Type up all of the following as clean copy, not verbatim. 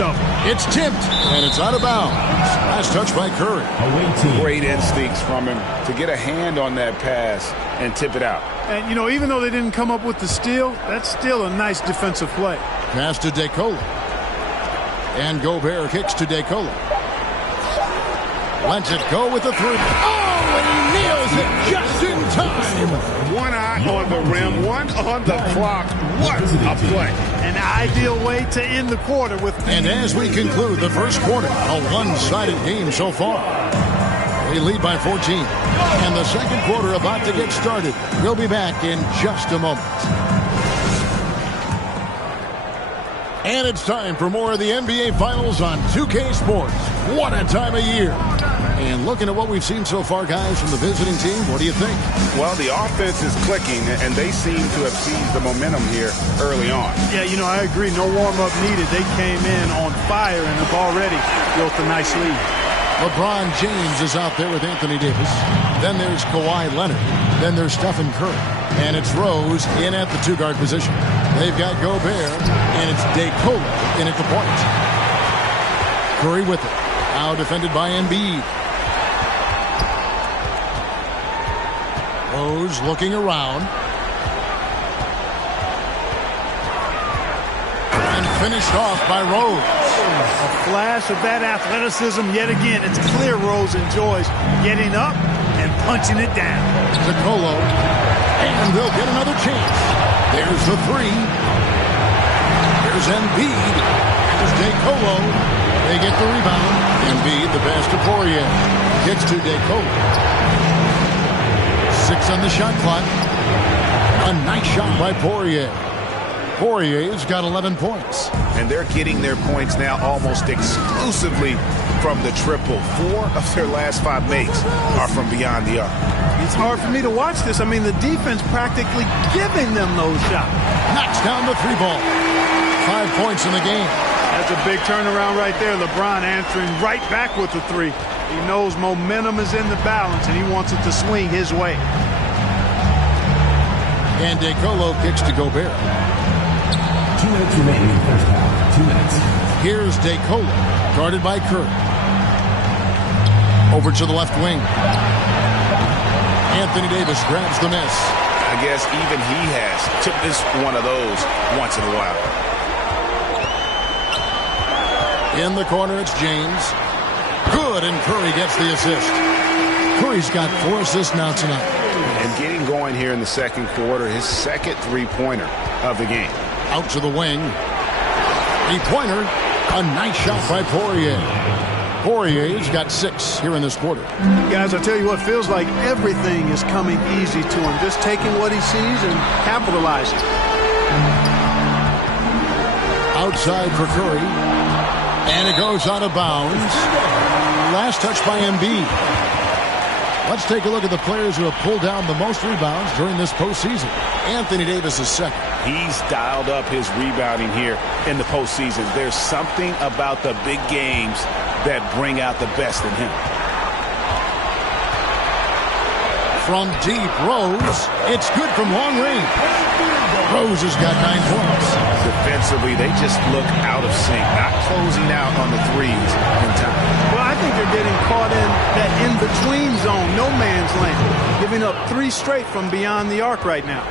of them. It's tipped, and it's out of bounds. Last touch by Curry. Great instincts from him to get a hand on that pass and tip it out. And, you know, even though they didn't come up with the steal, that's still a nice defensive play. Pass to DeCola. And Gobert kicks to DeCola. Lets it go with the three. Oh, and he nails it just in time. One eye on the rim, one on the clock. What a play. An ideal way to end the quarter with... And as we conclude the first quarter, a one-sided game so far. They lead by 14. And the second quarter about to get started. We'll be back in just a moment. And it's time for more of the NBA Finals on 2K Sports. What a time of year. And looking at what we've seen so far, guys, from the visiting team, what do you think? Well, the offense is clicking, and they seem to have seized the momentum here early on. Yeah, you know, I agree. No warm-up needed. They came in on fire and have already built a nice lead. LeBron James is out there with Anthony Davis. Then there's Kawhi Leonard. Then there's Stephen Curry. And it's Rose in at the two-guard position. They've got Gobert, and it's DeCola in at the point. Curry with it. Now defended by Embiid. Rose looking around. And finished off by Rose. A flash of that athleticism yet again. It's clear Rose enjoys getting up and punching it down. DeColo. And they'll get another chance. There's the three. There's Embiid. There's DeColo. They get the rebound. Embiid, the pass to Poirier. Gets to DeColo. 6 on the shot clock. A nice shot by Poirier. Poirier's got 11 points. And they're getting their points now almost exclusively from the triple. 4 of their last 5 makes are from beyond the arc. It's hard for me to watch this. I mean, the defense practically giving them those shots. Knocks down the 3 ball. 5 points in the game. That's a big turnaround right there. LeBron answering right back with the 3. He knows momentum is in the balance, and he wants it to swing his way. And DeColo kicks to Gobert. 2 minutes remaining in the first half. 2 minutes. Here's DeColo, guarded by Curry. Over to the left wing. Anthony Davis grabs the miss. I guess even he has to miss one of those once in a while. In the corner, it's James. Good, and Curry gets the assist. Curry's got 4 assists now tonight. And getting going here in the second quarter, his second three-pointer of the game. Out to the wing. 3-pointer. A nice shot by Poirier. Poirier's got 6 here in this quarter. Guys, I tell you what, feels like everything is coming easy to him. Just taking what he sees and capitalizing. Outside for Curry. And it goes out of bounds. Last touch by Embiid. Let's take a look at the players who have pulled down the most rebounds during this postseason. Anthony Davis is second. He's dialed up his rebounding here in the postseason. There's something about the big games that bring out the best in him. From deep, Rose. It's good from long range. Rose has got 9 points. Defensively, they just look out of sync, not closing out on the threes in time. Well, I think they're getting caught in that in-between zone, no man's land, giving up 3 straight from beyond the arc right now.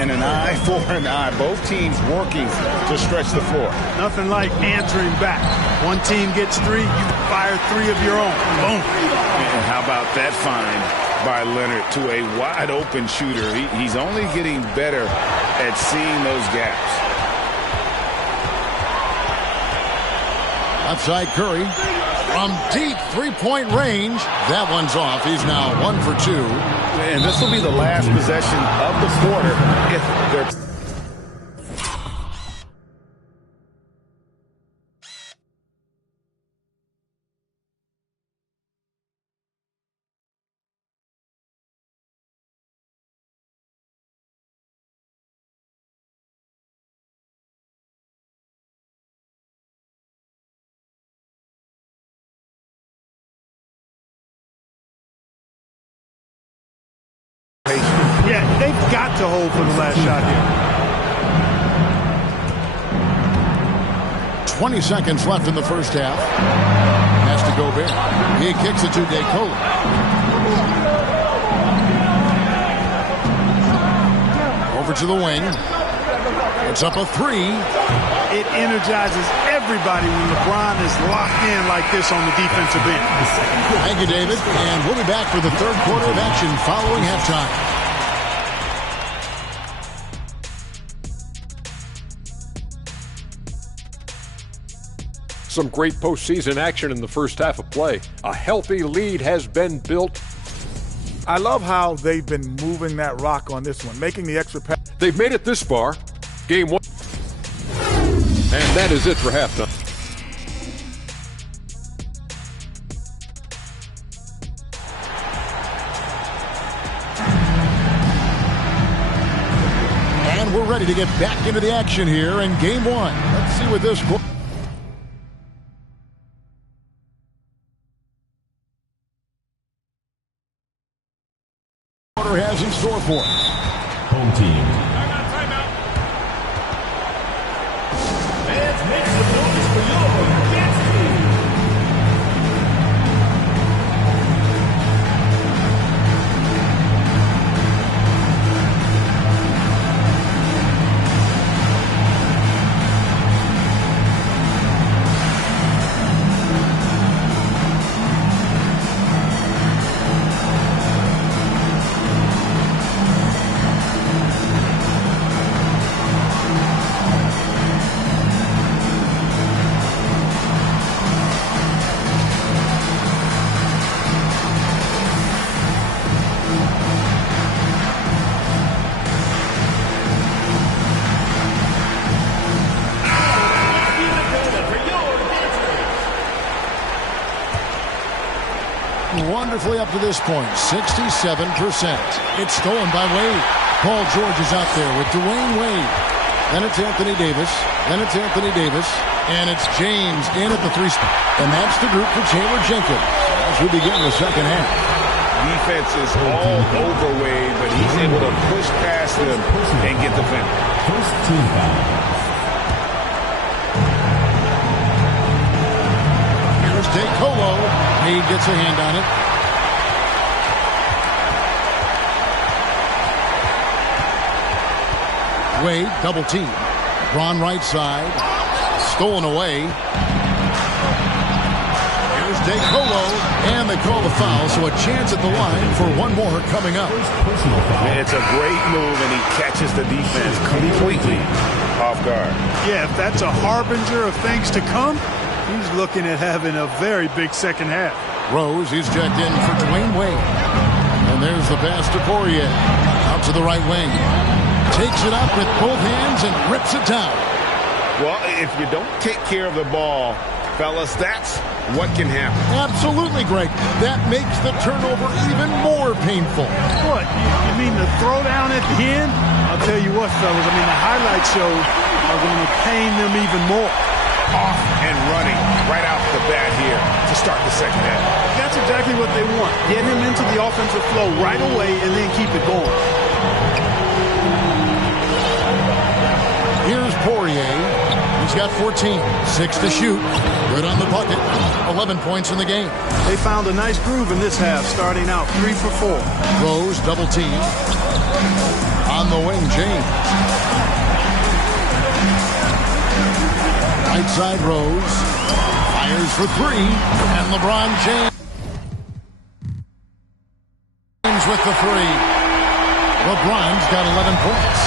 And an eye for an eye. Both teams working to stretch the floor. Nothing like answering back. One team gets 3, you fire 3 of your own. Boom. And how about that find by Leonard to a wide-open shooter? He's only getting better at seeing those gaps. Outside Curry. From deep 3-point range. That one's off. He's now 1 for 2. And this will be the last possession of the quarter if they're... Yeah, they've got to hold for the last shot 20 seconds left in the first half. Has to go Bear. He kicks it to DeCola. Over to the wing. It's up a three. It energizes everybody when LeBron is locked in like this on the defensive end. Thank you, David. And we'll be back for the third quarter of action following halftime. Some great postseason action in the first half of play. A healthy lead has been built. I love how they've been moving that rock on this one, making the extra pass. They've made it this far. Game one. And that is it for halftime. And we're ready to get back into the action here in game one. Let's see what this quarter has in store for us. Home team. Fans, make some noise for your dance team. Wonderfully up to this point, 67%. It's stolen by Wade. Paul George is out there with Dwayne Wade. Then it's Anthony Davis. Then it's Anthony Davis. And it's James in at the three spot. And that's the group for Taylor Jenkins as we begin the second half. Defense is all over Wade, but he's able to push past them and get the finish. First team foul. Here's DeColo. He gets a hand on it. Wade, double team. LeBron right side. Stolen away. Here's DeColo. And they call the foul, so a chance at the line for one more coming up. It's a great move, and he catches the defense completely off guard. Yeah, if that's a harbinger of things to come, he's looking at having a very big second half. Rose, he's checked in for Dwayne Wade. And there's the pass to Poirier. Out to the right wing. Takes it up with both hands and rips it down. Well, if you don't take care of the ball, fellas, that's what can happen. Absolutely, Greg. That makes the turnover even more painful. What? You mean the throwdown at the end? I'll tell you what, fellas. I mean, the highlight shows are going to pain them even more. Off and running right out the bat here to start the second half. That's exactly what they want. Get him into the offensive flow right away and then keep it going. Here's Poirier. He's got 14. 6 to shoot. Good on the bucket. 11 points in the game. They found a nice groove in this half, starting out 3 for 4. Rose, double team. On the wing, James. Right side, Rose. Fires for three. And LeBron James with the three. LeBron's got 11 points.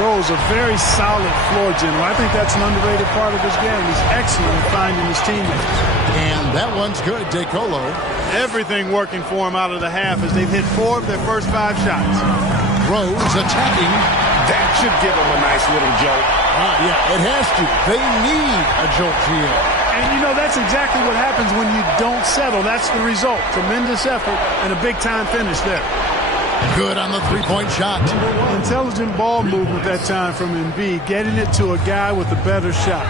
Rose, a very solid floor general. I think that's an underrated part of his game. He's excellent at finding his teammates. And that one's good, DeColo. Everything working for him out of the half as they've hit 4 of their first 5 shots. Rose attacking. That should give them a nice little jolt. Yeah, it has to. They need a jolt here. And, you know, that's exactly what happens when you don't settle. That's the result. Tremendous effort and a big-time finish there. Good on the three-point shot. Intelligent ball movement that time from Embiid, getting it to a guy with a better shot.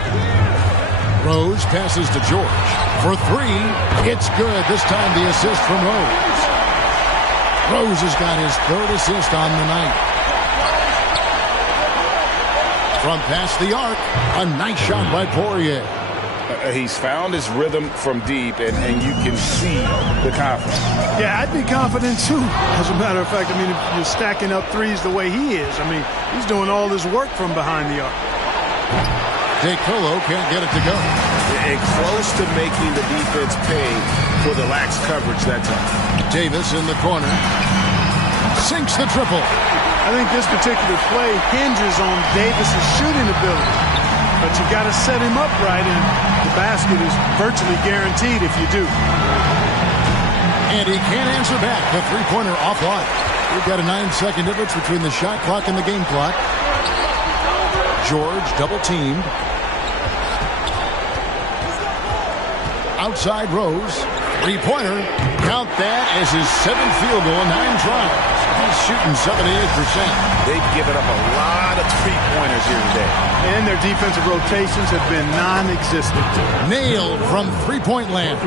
Rose passes to George. For three, it's good. This time the assist from Rose. Rose has got his third assist on the night. From past the arc, a nice shot by Poirier. He's found his rhythm from deep, and you can see the confidence. Yeah, I'd be confident too. As a matter of fact, I mean, if you're stacking up threes the way he is, I mean, he's doing all his work from behind the arc. DeColo can't get it to go. And close to making the defense pay for the lax coverage that time. Davis in the corner. Sinks the triple. I think this particular play hinges on Davis's shooting ability. But you got to set him up right, and the basket is virtually guaranteed if you do. And he can't answer back. The three-pointer offline. We've got a 9-second difference between the shot clock and the game clock. George double-teamed. Outside Rose. Three-pointer. Count that as his 7th field goal in 9 tries. He's shooting 78%. They've given up a lot of three-pointers here today. And their defensive rotations have been non-existent. Nailed from three-point land.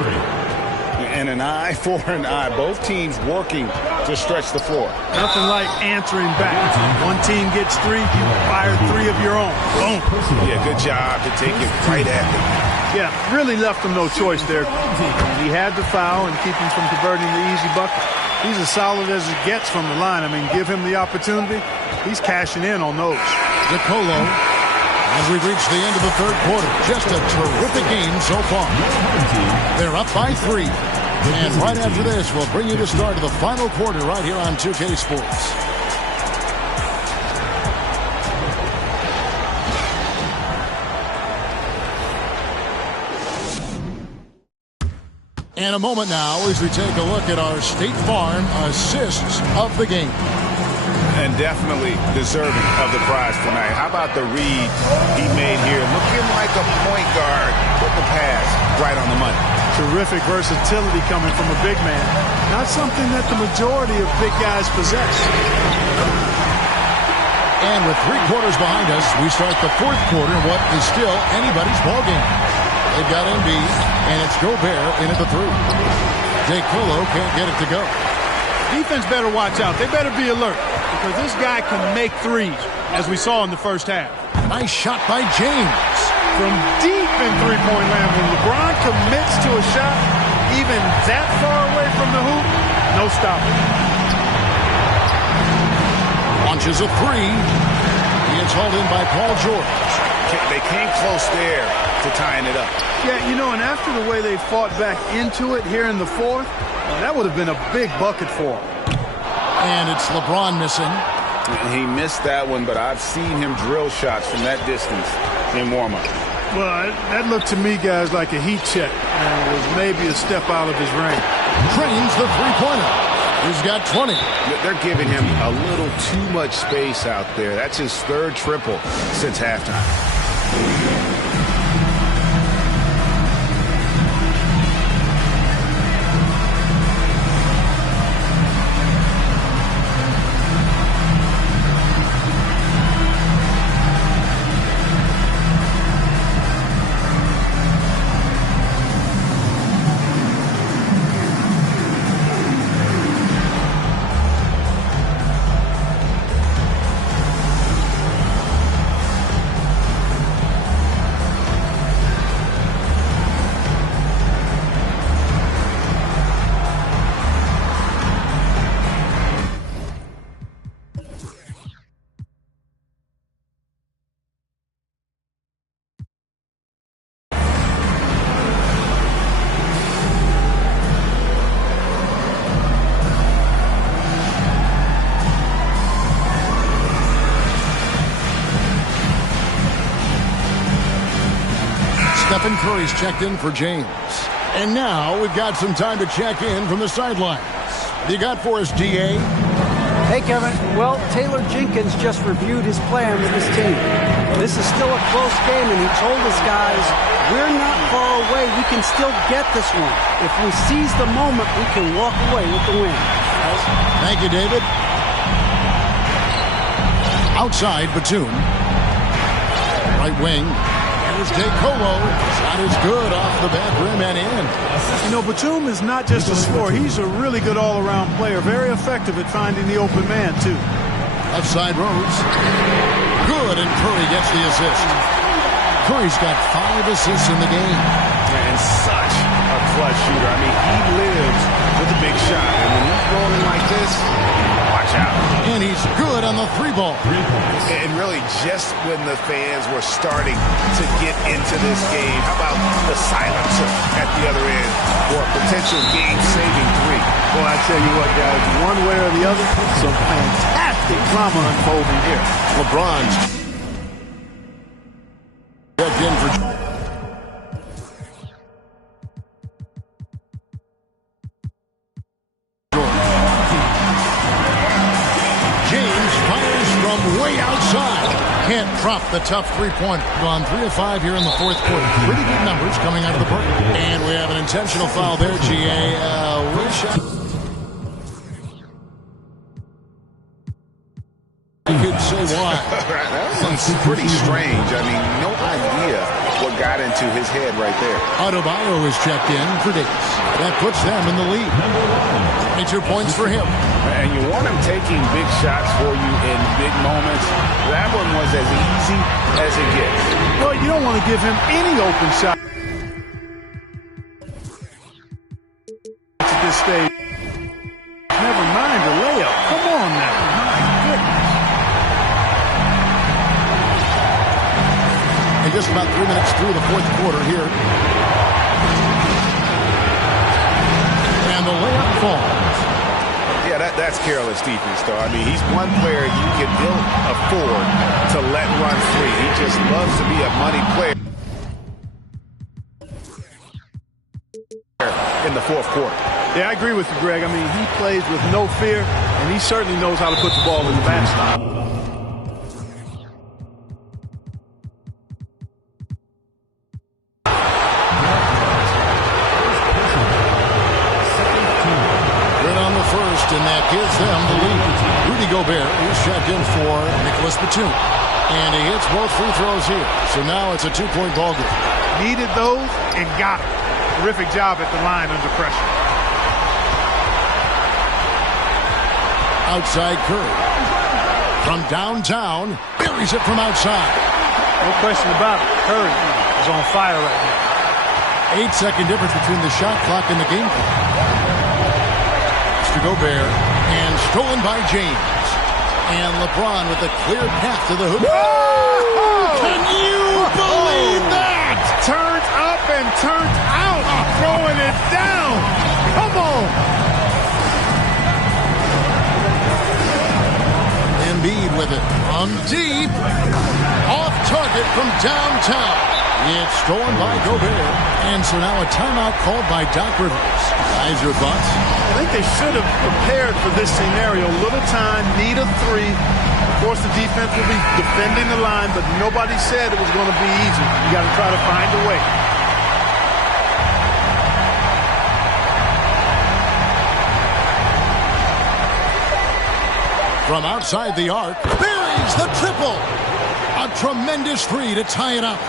And an eye for an eye. Both teams working to stretch the floor. Nothing like answering back. One team gets 3, you fire 3 of your own. Boom. Yeah, good job to take it right at them. Yeah, really left him no choice there. He had to foul and keep him from converting the easy bucket. He's as solid as it gets from the line. I mean, give him the opportunity. He's cashing in on those. DeColo, as we reach the end of the third quarter, just a terrific game so far. They're up by 3. And right after this, we'll bring you the start of the final quarter right here on 2K Sports. In a moment now as we take a look at our State Farm assists of the game. And definitely deserving of the prize tonight. How about the read he made here? Looking like a point guard with the pass right on the money. Terrific versatility coming from a big man. Not something that the majority of big guys possess. And with 3 quarters behind us, we start the fourth quarter in what is still anybody's ballgame. They've got Embiid, and it's Gobert in at the 3. DeColo can't get it to go. Defense better watch out. They better be alert because this guy can make threes, as we saw in the first half. Nice shot by James. From deep in three-point land, when LeBron commits to a shot, even that far away from the hoop, no stopping. Launches a 3. He is hauled in by Paul George. They came close there to tying it up. Yeah, you know, and after the way they fought back into it here in the fourth, that would have been a big bucket for him. And it's LeBron missing. He missed that one, but I've seen him drill shots from that distance in warm-up. Well, that looked to me, guys, like a heat check. And it was maybe a step out of his range. Drains the three-pointer. He's got 20. They're giving him a little too much space out there. That's his 3rd triple since halftime. Stephen Curry's checked in for James. And now we've got some time to check in from the sidelines. What you got for us, DA? Hey, Kevin. Well, Taylor Jenkins just reviewed his plan with his team. This is still a close game, and he told us guys, we're not far away. We can still get this one. If we seize the moment, we can walk away with the win. Thank you, David. Outside, Batum. Right wing. Here's DeColo. Shot is good off the back rim and in. You know, Batum is not just a scorer. He's a really good all-around player. Very effective at finding the open man, too. Left side Rose. Good, and Curry gets the assist. Curry's got 5 assists in the game. And such a clutch shooter. I mean, he lives with a big shot. And when he's rolling like this, watch out. And he's good on the 3-ball. And really, just when the fans were starting to get into this game, how about the silencer at the other end for a potential game-saving 3? Well, I tell you what, guys, one way or the other, some fantastic drama unfolding here. LeBron's checked in for James fires from way outside. Can't drop the tough three-pointer. On 3 of 5 here in the fourth quarter. Pretty good numbers coming out of the break. And we have an intentional foul there, GA. You could say why. That one's pretty strange. I mean, no idea what got into his head right there. Adebayo is checked in for Davis. That puts them in the lead. 22 points for him. And you want him taking big shots for you in big moments. That one was as easy as it gets. Well, you don't want to give him any open shot at this stage. Never mind a layup. Come on now. My goodness. And just about 3 minutes through the fourth quarter here. And the layup falls. Yeah, that's careless defense, though. I mean, he's one player you can ill afford to let run free. He just loves to be a money player in the fourth quarter. Yeah, I agree with you, Greg. I mean, he plays with no fear, and he certainly knows how to put the ball in the basket. And that gives them the lead. Rudy Gobert is checked in for Nicholas Batum. And he hits both free throws here. So now it's a 2-point ball game. Needed those and got it. Terrific job at the line under pressure. Outside Curry. From downtown, buries it from outside. No question about it. Curry is on fire right now. 8-second difference between the shot clock and the game clock. To Gobert, and stolen by James. And LeBron with a clear path to the hoop. Whoa! Can you believe that? Turns up and turns out. Throwing it down. Come on. Embiid with it from deep. Off target from downtown. It's stolen by Gobert. And so now a timeout called by Doc Rivers. Guys, your thoughts? I think they should have prepared for this scenario. Little time, need a 3. Of course, the defense will be defending the line, but nobody said it was going to be easy. You got to try to find a way. From outside the arc, buries the triple. A tremendous 3 to tie it up.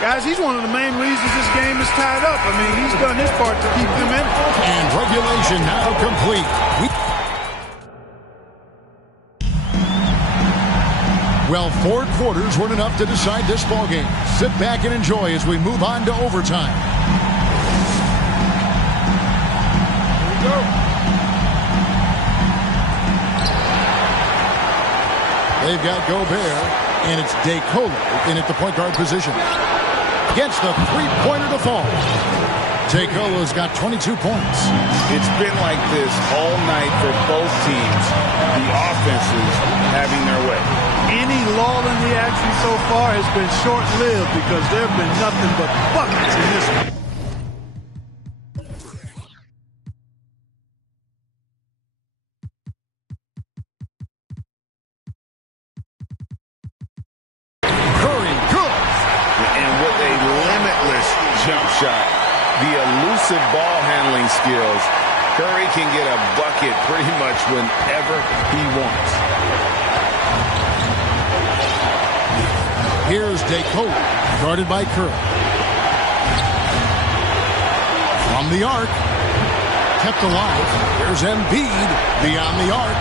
Guys, he's one of the main reasons this game is tied up. I mean, he's done his part to keep them in it. And regulation now complete. Well, 4 quarters weren't enough to decide this ballgame. Sit back and enjoy as we move on to overtime. Here we go. They've got Gobert, and it's DeColo in at the point guard position. Gets the three-pointer to fall. DeColo's got 22 points. It's been like this all night for both teams. The offenses having their way. Any lull in the action so far has been short-lived because there have been nothing but buckets in this one. Curry, good. And with a limitless jump shot, the elusive ball handling skills, Curry can get a bucket pretty much whenever he wants. Here's DeColo, guarded by Curry. From the arc, kept alive. There's Embiid beyond the arc.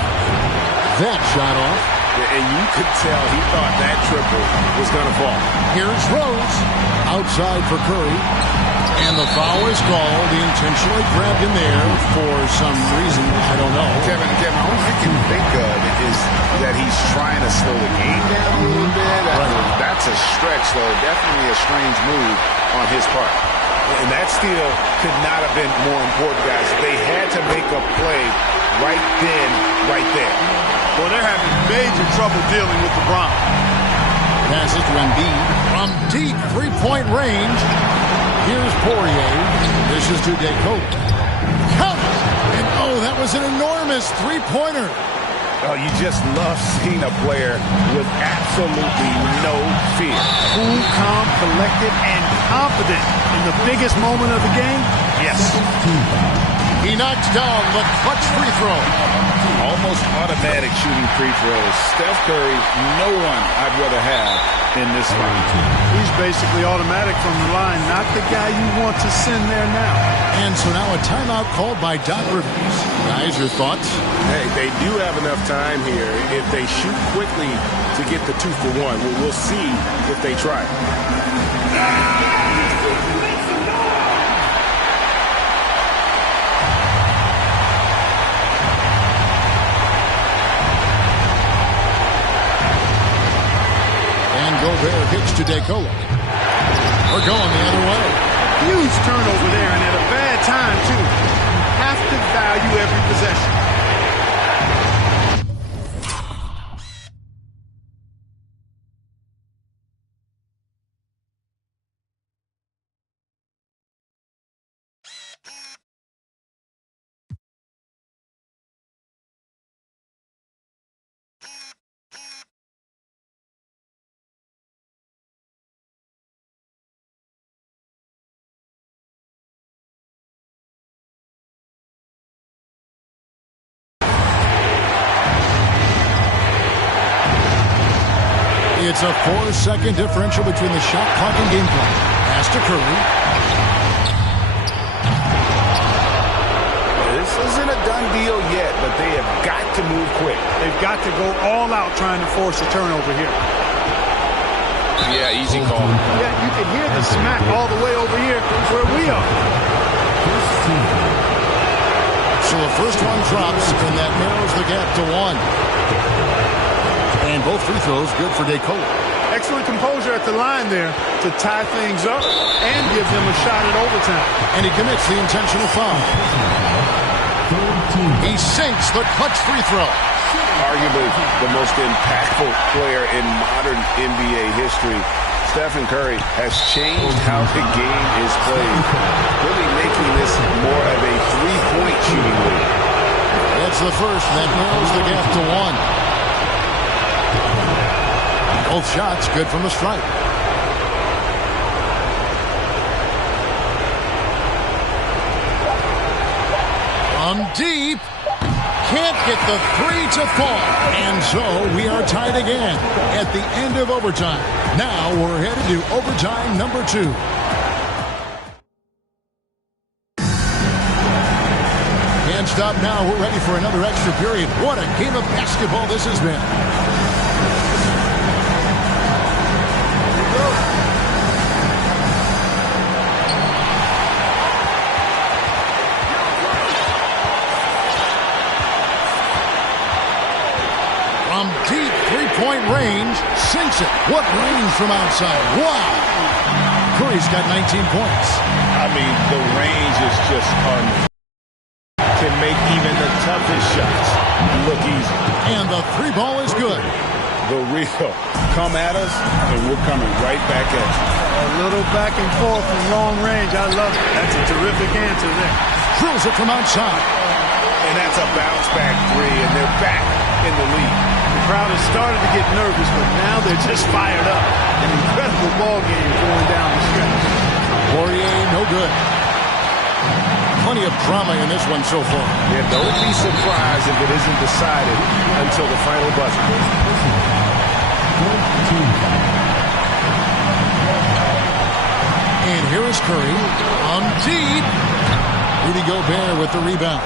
That shot off. And you could tell he thought that triple was going to fall. Here's Rose. Outside for Curry. And the foul is called. He intentionally grabbed him there for some reason. I don't know. Kevin, all I can think of is that he's trying to slow the game down a little bit. That's a stretch, though. Definitely a strange move on his part. And that steal could not have been more important, guys. They had to make a play right then, right there. Well, they're having major trouble dealing with LeBron. Passes to Embiid from deep three-point range. Here's Poirier. This is to DeCola. Count it! And oh, that was an enormous three-pointer. Oh, you just love seeing a player with absolutely no fear. Cool, calm, collected, and confident in the biggest moment of the game. Yes. He knocks down the clutch free throw. Almost automatic shooting free throws. Steph Curry, no one I'd rather have in this spot. He's basically automatic from the line, not the guy you want to send there now. And so now a timeout called by Doc Rivers. Guys, your thoughts? Hey, they do have enough time here. If they shoot quickly to get the 2-for-1, we'll see if they try. Gobert hits to DeCola. We're going the other way. Huge turnover there, and at a bad time, too. You have to value every possession. It's a 4-second differential between the shot clock and game clock. Pass to Curry. This isn't a done deal yet, but they have got to move quick. They've got to go all out trying to force a turnover here. Yeah, easy call. Yeah, you can hear the smack all the way over here where we are. So the first one drops, and that narrows the gap to 1. And both free throws good for DeCola. Excellent composure at the line there to tie things up and give them a shot at overtime. And he commits the intentional foul. He sinks the clutch free throw. Arguably the most impactful player in modern NBA history. Stephen Curry has changed how the game is played, really making this more of a three-point shooting league. That's the first, and that narrows the gap to 1. Both shots good from the stripe. From deep. Can't get the three to fall. And so we are tied again at the end of overtime. Now we're headed to overtime number 2. Can't stop now. We're ready for another extra period. What a game of basketball this has been. From deep three-point range, sinks it. What range from outside. Wow. Curry's got 19 points. I mean, the range is just can make even the toughest shots look easy. And the three ball is good. The real come at us, and we're coming right back at you. A little back and forth from long range. I love it. That's a terrific answer there. Drills it from outside. And that's a bounce-back three, and they're back in the lead. The crowd has started to get nervous, but now they're just fired up. An incredible ball game going down the stretch. Poirier, no good. Plenty of drama in this one so far. Yeah, don't be surprised if it isn't decided until the final buzzer. And here is Curry on deep. Rudy Gobert with the rebound.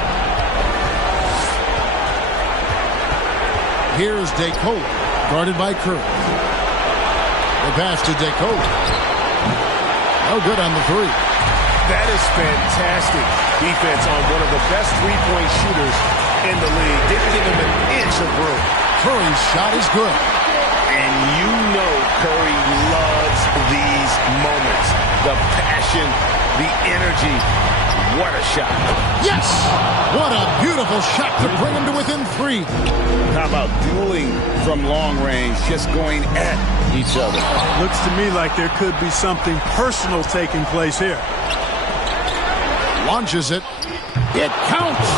Here's DeCola, guarded by Curry. The pass to DeCola. No good on the three. That is fantastic defense on one of the best three-point shooters in the league. Didn't give him an inch of room. Curry's shot is good. And you know Curry loves these moments. The passion, the energy. What a shot. Yes! What a beautiful shot to bring him to within three. How about dueling from long range, just going at each other? Looks to me like there could be something personal taking place here. Launches it. It counts.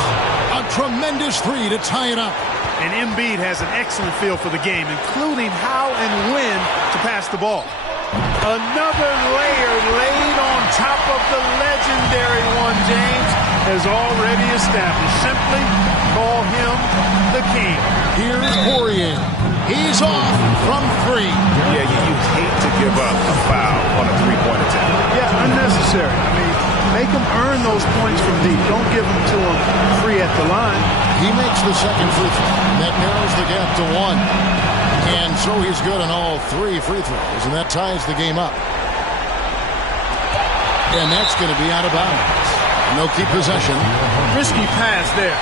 A tremendous three to tie it up. And Embiid has an excellent feel for the game, including how and when to pass the ball. Another layer laid on top of the legendary one, James, has already established. Simply call him the king. Here's Poirier. He's off from three. Yeah, you hate to give up a foul on a three-point attempt. Yeah, unnecessary. I mean, make him earn those points from deep. Don't give them to him free at the line. He makes the second free throw. That narrows the gap to one. And so he's good on all three free throws, and that ties the game up. And that's going to be out of bounds. And they'll keep possession. Risky pass there.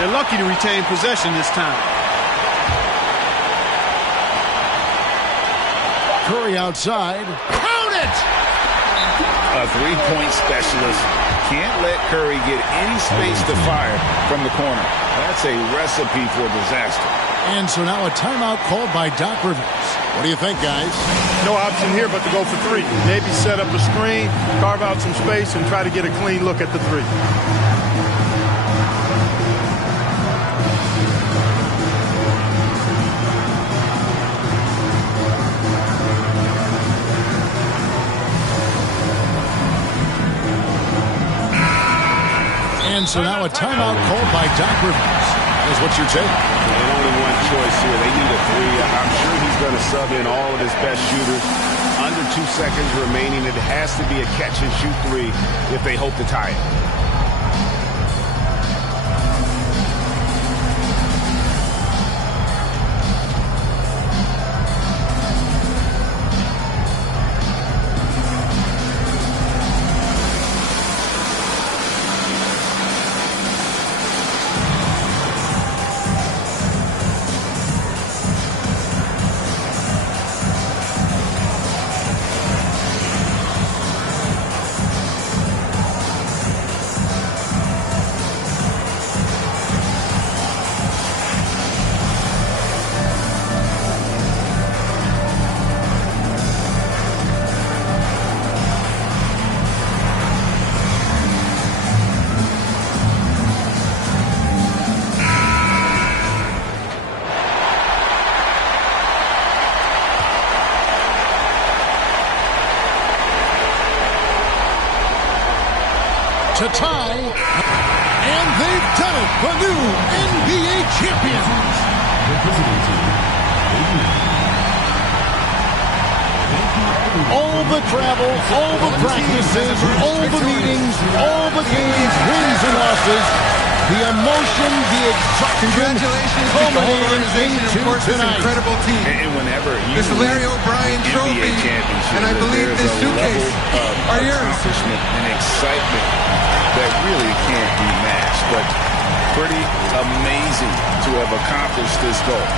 They're lucky to retain possession this time. Curry outside. Count it! A three-point specialist can't let Curry get any space to fire from the corner. That's a recipe for disaster. And so now a timeout called by Doc Rivers. What do you think, guys? No option here but to go for three. Maybe set up a screen, carve out some space, and try to get a clean look at the three. And so now a timeout called by Doc Rivers. That's what you're taking. There's only one choice here. They need a three. I'm sure he's going to sub in all of his best shooters. Under 2 seconds remaining. It has to be a catch-and-shoot three if they hope to tie it. To tie, and they've done it, the new NBA champions. All the travel, all the practices, all the meetings, all the games, wins and losses, the emotion, the excitement, culminating into tonight. Incredible team. And whenever you This Larry O'Brien trophy, and I believe this suitcase are yours. Accomplishment and excitement that really can't be matched, but pretty amazing to have accomplished this goal.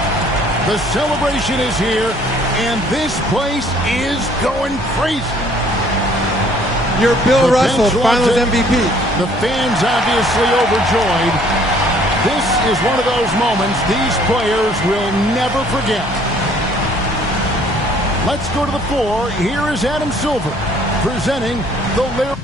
The celebration is here, and this place is going crazy. You're Bill Russell, Finals wanted, MVP. The fans obviously overjoyed. This is one of those moments these players will never forget. Let's go to the floor. Here is Adam Silver presenting the Larry